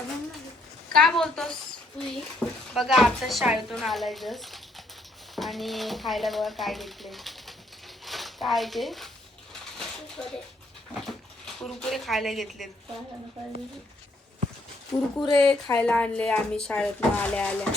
काय बोलतोस? बघा आता शाळेतून आलाय जस्ट आणि खायला बघा काय घेतले. काय ते कुरकुरे खायला घेतले. कुरकुरे खायला आणले आम्ही शाळेतून आल्या आल्या.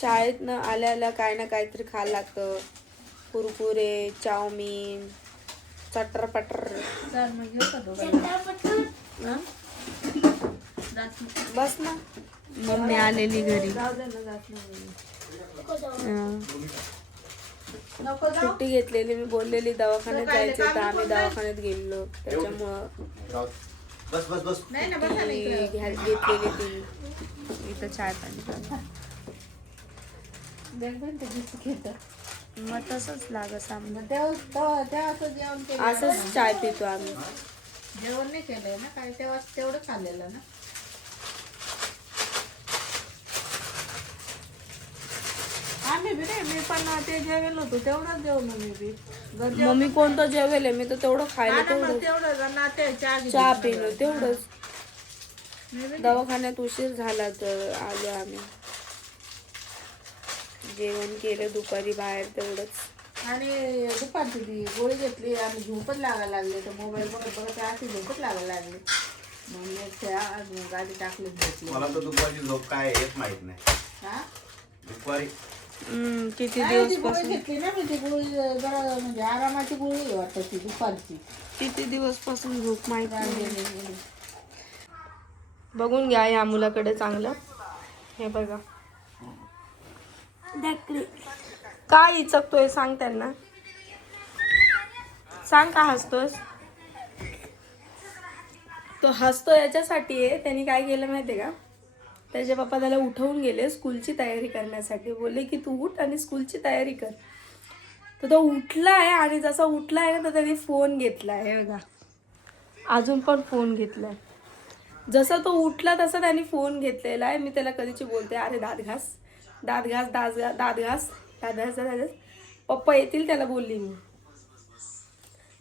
शाळेतनं आल्या आल्या काय ना काहीतरी खायला लागतं. कुरकुरे, चाऊमिन, चटर-पटर. बस ना, मम्मी आलेली घरी. सुट्टी घेतलेली, मी बोललेली दवाखान्यात जायचं तर आम्ही दवाखान्यात गेलो त्याच्यामुळं घेतलेली ती इथं चाय पाणी. मग तसंच लागत असंच चाय पितो आम्ही. जेवण नाही केलंय ना काय तेव्हा तेवढं खाल्लेलं ना. आम्ही बी नाही, मी पण ते जेवेल होतो तेवढंच जेवलो मी बी. मम्मी कोणतं जेवेल मी तर तेवढं खायला चहा पिलो तेवढंच. दवाखान्यात उशीर झाला तर आलो आम्ही. जेवण केलं दुपारी बाहेर तेवढंच. आणि दुपारची ती गोळी घेतली आणि झोपच लागायला लागली तर मोबाईल बघत बघत अशी झोपच लागायला लागली. मग गाडी टाकली झोपली. मला तर दुपारची झोप काय हेच माहित नाही. हा दुपारी किती दिवस गोळी घेतली ना मी ती गोळी जरा म्हणजे आरामाची गोळी वाटत ती दुपारची. किती दिवस पासून झोप माहित नाही. बघून घ्या या मुलाकडे चांगलं. हे बघा काय इचकतोय सांग त्यांना. सांग का हसतोस. तो हसतो याच्यासाठी आहे त्यांनी काय केलं माहितीये का, त्याचे पप्पा त्याला उठवून गेले स्कूलची तयारी करण्यासाठी. बोलले की तू उठ आणि स्कूलची तयारी कर. तर तो उठलाय आणि जसा उठलाय ना तर त्याने फोन घेतलाय. हे बघा अजून पण फोन घेतलाय. जसा तो उठला तसा त्याने फोन घेतलेला आहे. मी त्याला कधीची बोलते अरे दात घास दात घास दात घास दात घास दात घास दात घास. पप्पा येतील त्याला बोलली मी.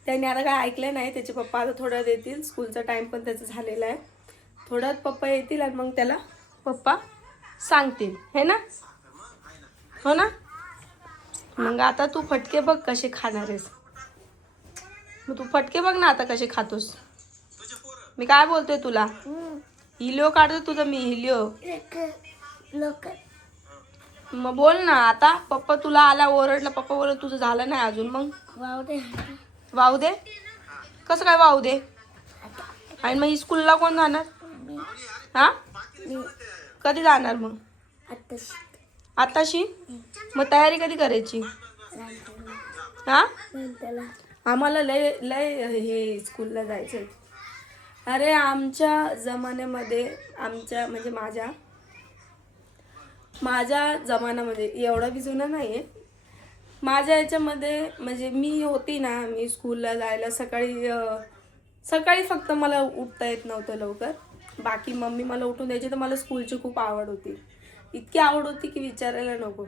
त्याने आता काय ऐकलं नाही. त्याचे पप्पा आता थोडं देतील. स्कूलचा टाइम पण त्याचा झालेला आहे. थोड्यात पप्पा येतील आणि मग त्याला पप्पा सांगतील हे ना. हो ना. मग आता तू फटके बघ कसे खाणार आहेस. मग तू फटके बघ ना आता कसे खातोस. मी काय बोलतोय तुला. हिलिओ काढतो तुझं मी हिलिओ. मग बोल ना आता. पप्पा तुला आला ओरडला. पप्पा बोल तुझं झालं नाही अजून. मग वाहू दे. कसं काय वाहू दे. आणि मग स्कूलला कोण जाणार. हा कधी जाणार मग. आताशी. मग तयारी कधी करायची. हा आम्हाला लय लय हे स्कूलला जायचंय. अरे आमच्या जमान्यामध्ये आमच्या म्हणजे माझ्या जमान्यामध्ये एवढा बी जुना नाही आहे. माझ्या याच्यामध्ये म्हणजे मी होती ना. मी स्कूलला जायला सकाळी फक्त मला उठता येत नव्हतं लवकर. बाकी मम्मी मला उठून द्यायची. तर मला स्कूलची खूप आवड होती. इतकी आवड होती की विचारायला नको.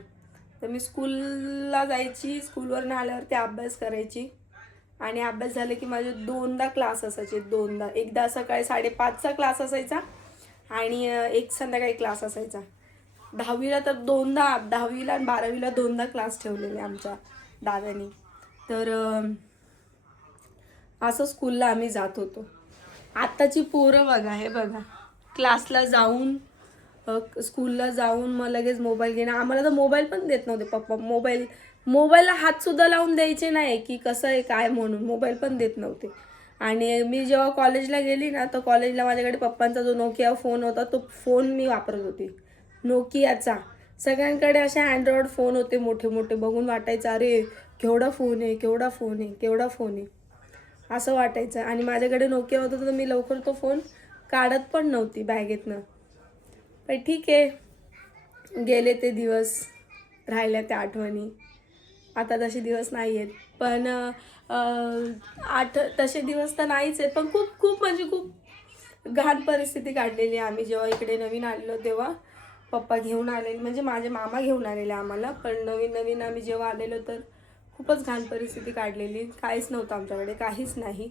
तर मी स्कूलला जायची. स्कूलवरून आल्यावरती अभ्यास करायची. आणि अभ्यास झाले की माझे 2दा क्लास असायचे. 2दा. एकदा सकाळी 5:30चा क्लास असायचा आणि एक संध्याकाळी क्लास असायचा. 10वीला तर 2दा. 10वीला आणि 12वीला 2दा क्लास ठेवलेले आमच्या दादानी. तर असं स्कूलला आम्ही जात होतो. आत्ताची पोरं बघा हे बघा क्लासला जाऊन स्कूलला जाऊन मग लगेच मोबाईल घेणं. आम्हाला तर मोबाईल पण देत नव्हते पप्पा. मोबाईलला हात सुद्धा लावून द्यायचे नाही की कसं आहे काय म्हणून. मोबाईल पण देत नव्हते. आणि मी जेव्हा कॉलेजला गेली ना तर कॉलेजला माझ्याकडे पप्पांचा जो नोकिया फोन होता तो फोन मी वापरत होती. नोकियाचा. सगळ्यांकडे असे अँड्रॉइड फोन होते मोठे मोठे. बघून वाटायचं अरे केवढा फोन आहे केवढा फोन आहे केवढा फोन आहे असं वाटायचं. आणि माझ्याकडे नोकिया होता तर मी लवकर तो फोन काढत पण नव्हती बॅगेतनं. पण ठीक आहे गेले ते दिवस. राहिल्या त्या आठवणी. आता तसे दिवस नाही आहेत. पण तसे दिवस तर नाहीच आहेत. पण खूप खूप म्हणजे खूप घाण परिस्थिती काढलेली आम्ही जेव्हा इकडे नवीन आलेलो तेव्हा. पप्पा घेऊन आलेले म्हणजे माझे मामा घेऊन आलेले आम्हाला. पण नवीन आम्ही जेव्हा आलेलो तर खूपच घाण परिस्थिती काढलेली. काहीच नव्हतं आमच्याकडे, काहीच नाही.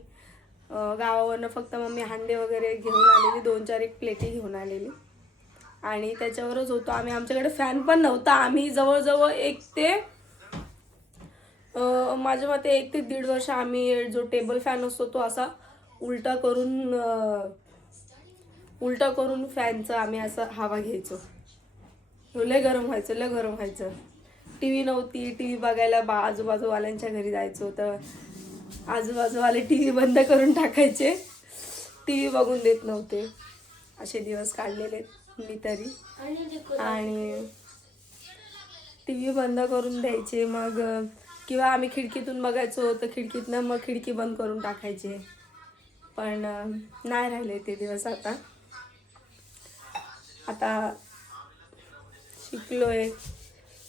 गावावरनं फक्त मम्मी हांडे वगैरे घेऊन आलेली, 2-4 एक प्लेटी घेऊन आलेली आणि त्याच्यावरच होतो आम्ही. आमच्याकडे फॅन पण नव्हता. आम्ही जवळजवळ माझ्या मते 1 ते 1.5 वर्ष आम्ही जो टेबल फॅन असतो तो असा उलटा करून फॅनचं आम्ही असं हवा घ्यायचो. लय गरम व्हायचं. टी व्ही नव्हती. टी व्ही बघायला आजूबाजूवाल्यांच्या घरी जायचो तर आजूबाजूवाले टी व्ही बंद करून टाकायचे. टी व्ही बघून देत नव्हते. असे दिवस काढलेले मी तरी. आणि टी व्ही बंद करून द्यायचे. मग किंवा आम्ही खिडकीतून बघायचो तर खिडकीतनं मग खिडकी बंद करून टाकायचे. पण नाही राहिले ते दिवस आता शिकलोय,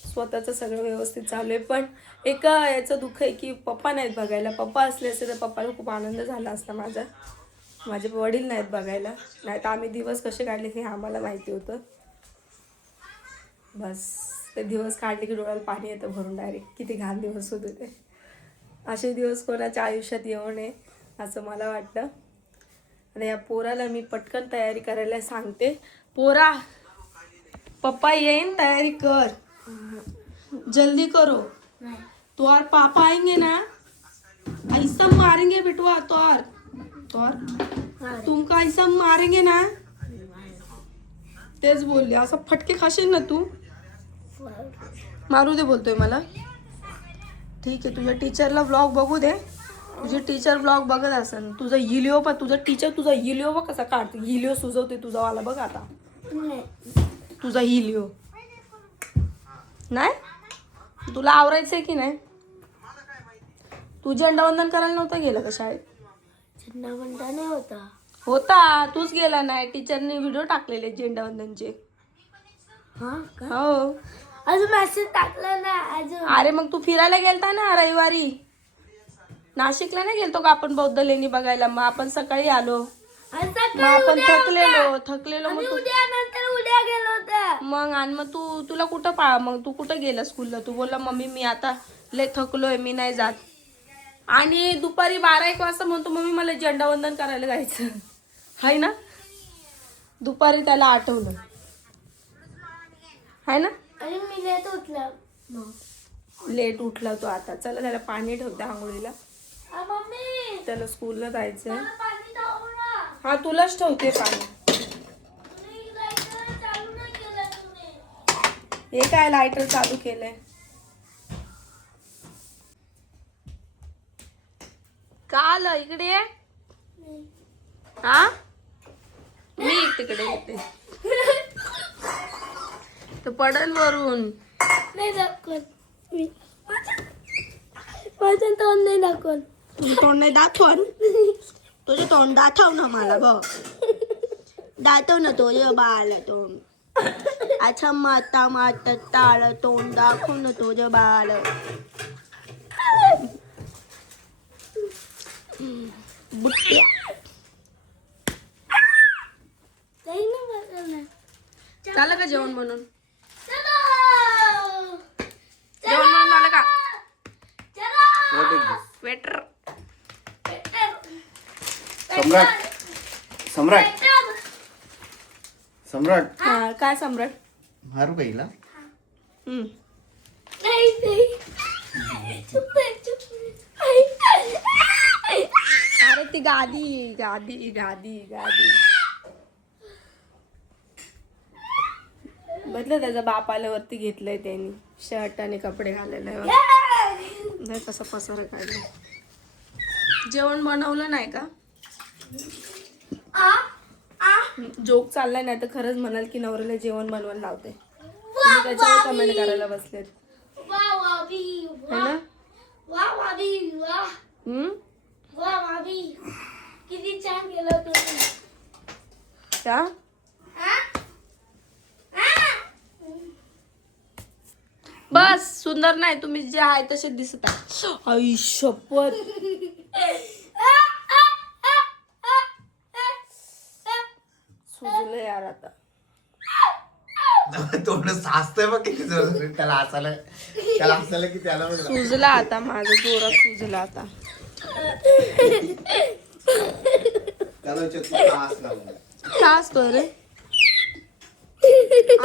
स्वतःचं सगळं व्यवस्थित चालू आहे. पण एका याचं दुःख आहे की पप्पा नाहीत बघायला. पप्पा असले असते तर पप्पाला खूप आनंद झाला असता माझा. माझे वडील नाहीत बघायला, नाही तर आम्ही दिवस कसे काढले हे आम्हाला माहिती होतं. बस ते दिवस काढले की डोळ्याला पाणी येतं भरून डायरेक्ट. किती घाण दिवस होते ते. असे दिवस कोणाच्या आयुष्यात येऊ नये असं मला वाटतं. आणि या पोराला मी पटकन तयारी करायला सांगते. पोरा, पप्पा येईन, तयारी कर, जल्दी करो. तो और पापा आएंगे ना, ऐसा मारेंगे बिटवा. तो तुमका ऐसा मारेंगे ना. तेच बोलले. असं फटके खाशील ना तू. मारू दे बोलतोय मला. ठीक आहे, तुझ्या टीचरला व्लॉग बघू दे. तुझे टीचर व्लॉग बघत असेल. तुझा इलिओ पण तुझा इलिओ बघ कसा काढते. इलिओ सुजवते तुझा वाला बघ आता. तुझा इलिओ नाही. तुला आवरायचंय की नाही. तू झेंडावंदन करायला नव्हता गेला का शाळेत. झेंडावंदन नाही होता, तूच गेला नाही. टीचरने व्हिडिओ टाकलेले झेंडावंदनचे. हो, अजून मेसेज टाकला ना अजून. अरे मग तू फिरायला गेलता ना रविवारी. नाशिकला नाही गेलतो का आपण बौद्ध लेणी बघायला. मग आपण सकाळी आलो. मग आपण थकलेलो मग उद्या गेलो होतं. मग आणि मग तुला कुठं मग तू कुठं गेला स्कूलला. तू बोलला मम्मी मी आता लय थकलोय, मी नाही जात. आणि दुपारी 12-1 वाजता म्हणतो मम्मी मला झेंडावंदन करायला जायचं हाय ना. दुपारी त्याला आठवलं हाय ना. आणि मी लेट उठला तो आता. चला त्याला पाणी ठेवते आंघोळीला. मम्मी त्याला स्कूलला जायचंय. पाणी ठेवू ना. हा तुलाच ठेवते पाणी. चालू नाही केलं तुम्ही. हे काय लायटर चालू केलंय. का आलं इकडे ये. हा मी तिकडे येते. तर पडल वरून. नाही दाखवत मी. माझं तोंड नाही दाखवत. तुझं तोंड नाही दाखवण. तुझं तोंड दाखव ना मला बघ. दाखव ना तुझं बाळ तोंड. अच्छा माता टाळ तोंड दाखव ना तुझं बाळ. बुट्ट्या. झालं का जेवण बनवून. जेवण बनवून झालं का. What is this? वेटर. सम्राट हा काय सम्राट. मारू का हिला. अरे ती गादी गादी गादी गादी. बदल त्याचा बाप आल्यावरती घेतलंय त्यांनी. शर्ट आणि कपडे घालायला नाही कसं पसारा काढलं. जेवण बनवलं नाही का. जोक चाललाय नाही तर खरंच म्हणाल की नवऱ्याला जेवण बनवायला लावते. तुम्ही त्याच्यावर कमेंट करायला बसलेत है ना. किती छान केलं तुम्ही. का बस सुंदर नाही. तुम्ही जे आहे तसे दिसत आहे. आई शपथ. सुजलं यार आता. तोंड साचतंय बघ किती जोर त्याला हसायला की त्याला बघ. सुजला आता माझं, जोरात सुजला आता. त्याला विचार, तू का हसला म्हणून? का असतो रे?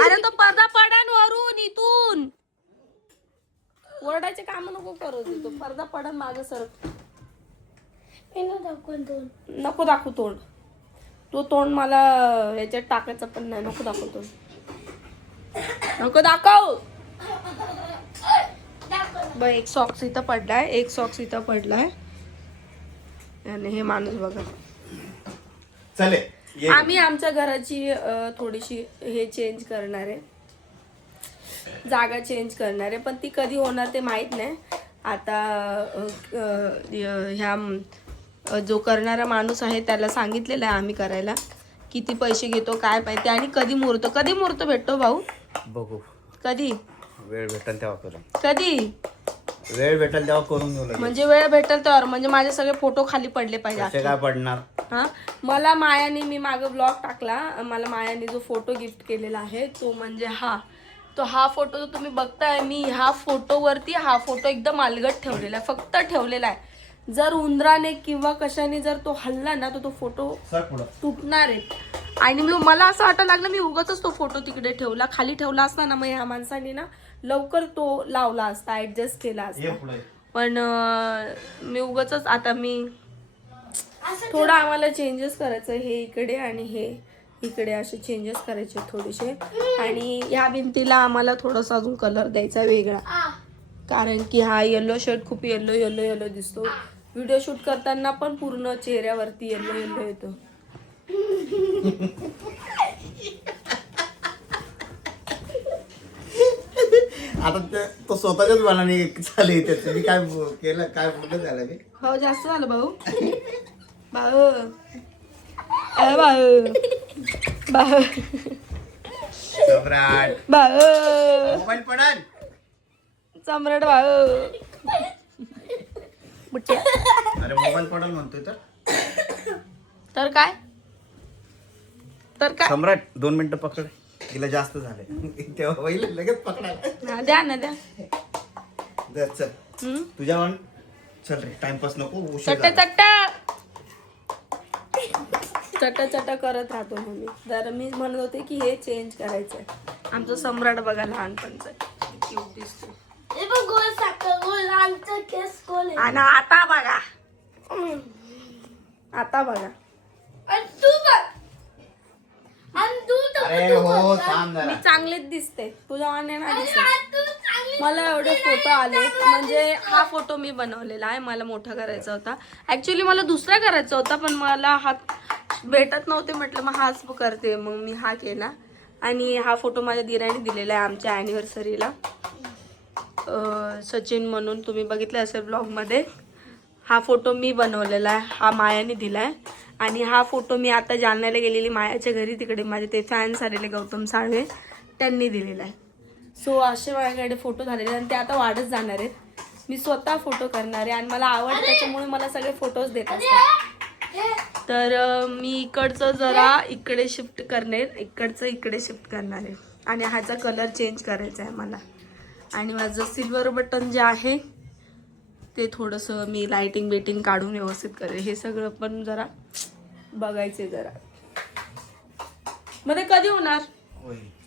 अरे तो पडदा पडन वरून इथून. ओरडायचे काम नको करू दे, तो पडदा पडन माग सर. नको दाखवू तोंड. तो तोंड मला याच्यात टाकायचं पण नाही. नको दाखव तोंड. नको दाखव. बघ, एक सॉक्स इथं पडलाय, एक सॉक्स इथं पडलाय. आणि हे माणूस बघा. चले ये. आम्ही आमच्या घराची थोडीशी हे चेंज करणार आहे, जागा चेंज करणार आहे. पण ती कधी होणार ते माहित नाही. आता ह्या जो करणारा माणूस आहे त्याला सांगितलेलं आहे आम्ही करायला. किती पैसे घेतो काय पाहिजे आणि कधी मुहूर्त भेटतो भाऊ? बघू, कधी वेळ भेटेल तेव्हा करू. कधी वेळ भेटेल तेव्हा करून घेऊ लगेच. म्हणजे वेळ भेटेल तर, म्हणजे माझे सगळे फोटो खाली पडले पाहिजे. कसे काय पडणार? हा, मला मायाने, मी मागं ब्लॉग टाकला, मला मायाने जो फोटो गिफ्ट केलेला आहे तो म्हणजे हा फोटो जो तुम्ही बघताय, मी ह्या फोटोवरती हा फोटो एकदम अलगट ठेवलेला आहे, फक्त ठेवलेला आहे. जर उंदराने किंवा कशाने जर तो हल्ला ना तर तो फोटो तुटणार आहे. आणि मला असं वाटायला लागलं मी उगाचच तो फोटो तिकडे ठेवला. खाली ठेवला असता ना मग ह्या माणसाने ना लवकर तो लावला असता, ऍडजस्ट केला असता. पण मी उगाचच आता मी थोडं आम्हाला चेंजेस करायचं, हे इकडे आणि हे इकडे असे चेंजेस करायचे थोडेसे. आणि ह्या भिंतीला आम्हाला थोडासा अजून कलर द्यायचा वेगळा, कारण की हा येलो शर्ट खूप येलो दिसतो. व्हिडिओ शूट करताना पण पूर्ण चेहऱ्यावरती येलो येतो. आता तो स्वतःच्याच मनाने चालू त्याचं मी काय केलं, काय बोललं झालं मी. हो, जास्त झालं भाऊ. भाऊ ए भाऊ भाऊ सम्राट भाऊ मोबाईल पडाल. सम्राट भाऊ बुट्ट्या. अरे मोबाईल पडाल म्हणतोय तर काय सम्राट 2 मिनिटं पकड, तिला जास्त झाले तेव्हा होईल लगेच पकडायला. हा, द्या ना द्या. चल तुझ्या वन चल रे, टाइमपास नको, उशीर चट्टा झाला. चट्टा करत राहतो मी. जर मी म्हणत होते की हे चेंज करायचंय. आमचं सम्राट बघा लहानपणचं क्यूट दिसतो. आणि आता बघा, अरे हो थांब जरा. मी चांगलेच दिसते, तुझ्या वाणे नाही दिसत. मला एवढे फोटो आले, म्हणजे हा फोटो मी बनवलेला आहे. मला मोठा करायचा होता ऍक्च्युली, मला दुसरा करायचा होता पण मला हा भेटत नव्हते. म्हटलं मग हाच करते, मग मी हा केला. आणि हा फोटो माझ्या दिराने दिलेला आहे आमच्या ॲनिव्हर्सरीला. सचिन म्हणून तुम्ही बघितलं असेल ब्लॉगमध्ये. हा फोटो मी बनवलेला आहे, हा मायाने दिला आहे. आणि हा फोटो मी आता जालन्याला गेलेली मायाच्या घरी, तिकडे माझे ते फॅन्स आलेले गौतम साळवे, त्यांनी दिलेला आहे. सो असे माझ्याकडे फोटो झालेले आणि ते आता वाढत जाणार आहेत. मी स्वतः फोटो करणार आहे आणि मला आवड त्याच्यामुळे मला सगळे फोटोज देत असतात. तर मी इकडचं जरा इकडे शिफ्ट करणार, इकडचं इकडे शिफ्ट करणार आहे. आणि ह्याचा कलर चेंज करायचा आहे मला. आणि माझं सिल्वर बटन जे आहे ते थोडंसं मी लाइटिंग बेटिंग काढून व्यवस्थित करेल. हे सगळं पण जरा बघायचे जरा. मध्ये कधी होणार?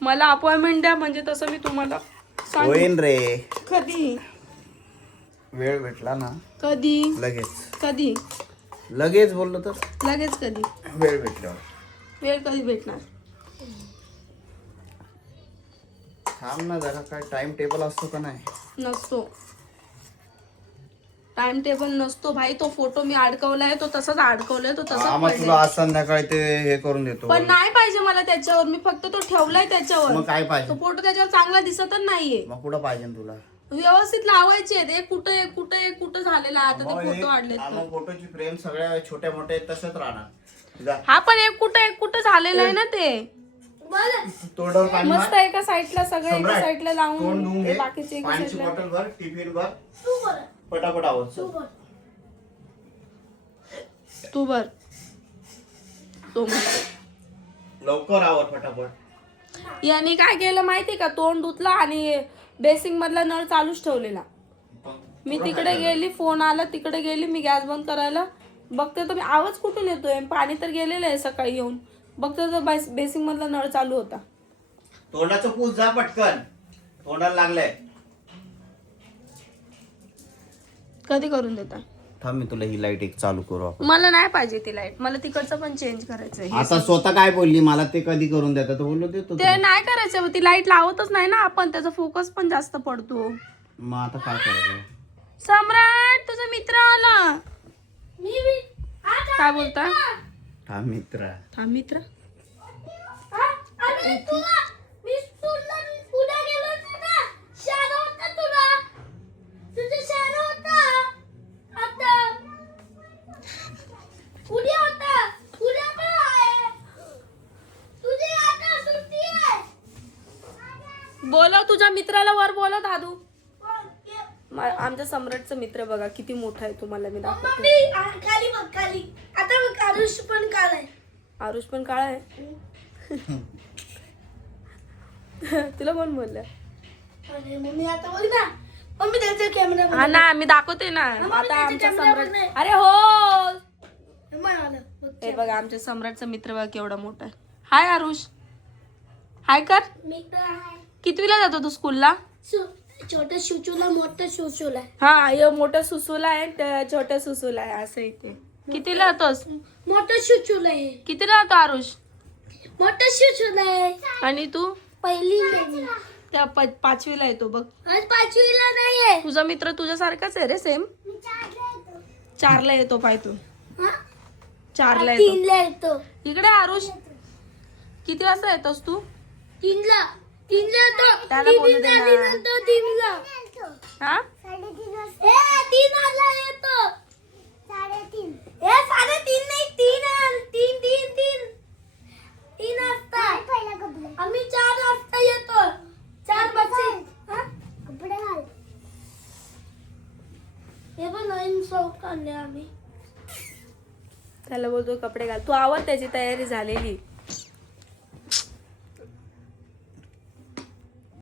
मला अपॉइंटमेंट द्या, म्हणजे तसं मी तुम्हाला होईन रे, कधी वेळ भेटला ना कधी लगेच बोललो तर लगेच कधी वेळ भेटल्यावर. वेळ कधी भेटणार? थांब ना जरा, काय टाइम टेबल असतो का नाही? नसतो टाइम टेबल नसतो भाई. तो फोटो मी अडकवलाय तो तसाच अडकवलाय, तो तसाच मग तुला आज संध्याकाळी ते हे करून देतो. पण नाही पाहिजे मला त्याच्यावर, मी फक्त तो ठेवलाय त्याच्यावर. मग काय तो पाहिजे? फोटो त्याच्यावर चांगला दिसतच नाहीये. मग कुठं पाहिजे तुला? व्यवस्थित लावायचे. एक कुठं झालेला आता ते फोटो आणले. मग फोटोची फ्रेम सगळ्या छोट्या मोठ्या तसंच राहणार. हा पण एक कुठं झालेलं आहे ना ते. तोंडावर पाणी मस्त मार. एका साईडला सगळं एका सम्राट, साईडला तोंड धुवून लावून घे. बाकीचे एका पाण्याची साईडला. बॉटल भर, टिफिन भर, पटापट आवर. तू भर, तो म्हणतो. लवकर आवर फटाफट. यांनी काय केलं माहितीये का, तोंड धुतला आणि बेसिंग मधला नळ चालूच ठेवलेला. मी तिकडे गेली, फोन आला, तिकडे गेली, मी गॅस बंद करायला बघते तर मी आवाज कुठून येतोय, पाणी तर गेलेलं आहे सकाळी येऊन, बघते तर बेसिंग मधला नळ चालू होता. तोंडाचं पूस जा पटकन, तोंडाला लागलंय. कधी करून देता? थांब मी तुला ही लाईट एक चालू करू आपण. मला नाही पाहिजे ती लाईट, मला तिकडचं पण चेंज करायचंय. आता स्वतः काय बोलली मला ते कधी करून देतात, तर बोललो देतो. ते नाही करायचं, ती लाईट लावतच नाही ना आपण, त्याचा फोकस पण जास्त पडतो. मग आता काय करायचं? सम्राट, तुझा मित्र आला. काय बोलता? हा मित्र. हा मित्र. बोलव तुझ्या मित्राला वर, बोलव दादू. आमच्या सम्राटचा मित्र बघा किती मोठा आहे, तुम्हाला मी दाखवते. खाली बघ, खाली. आता बघ, आरुष पण काळा आहे. आरुष पण काळा आहे. तुला कोण बोललं? अरे मम्मी, आता बघ ना मम्मी, त्यांचा कॅमेरा हा ना, मी दाखवते ना. आता आमच्या सम्राट, अरे हो, हे बघा आमच्या सम्राटचा मित्र बघा केवढा मोठा आहे. हाय आरुष, हाय कर. कितवीला जातो तू स्कूलला? छोट्या शुचूला मोठा शुचूला. हा, यो मोठा सुसूला आहे, छोट्या सुसूला आहे, असं इथे. कितीला जातोस? मोठा शुचूला आहे. कितीला जातो आरुष? मोठा शुचूला आहे. आणि तू? पहिली. त्या पाचवीला येतो बघ. आज पाचवीला नाहीये. तुझा मित्र तुझ्यासारखाच आहे रे, सेम. 4ला येतो पाय तू. 4ला येतो. 3ला येतो. इकडे आरुष, किती वाजता येतोस तू? 3ला येतो. त्याला बोलू दे ना. 3ला. हा, 3ला येतो. 3:30. 3:30 नाही, 3 वाजता. आम्ही 4 वाजता येतो. 4 वाजता. कपडे घाल. हे पण नवीन सॉक्स आणले आम्ही. त्याला बोलतो कपडे घाल. तू आवर, त्याची तयारी झालेली.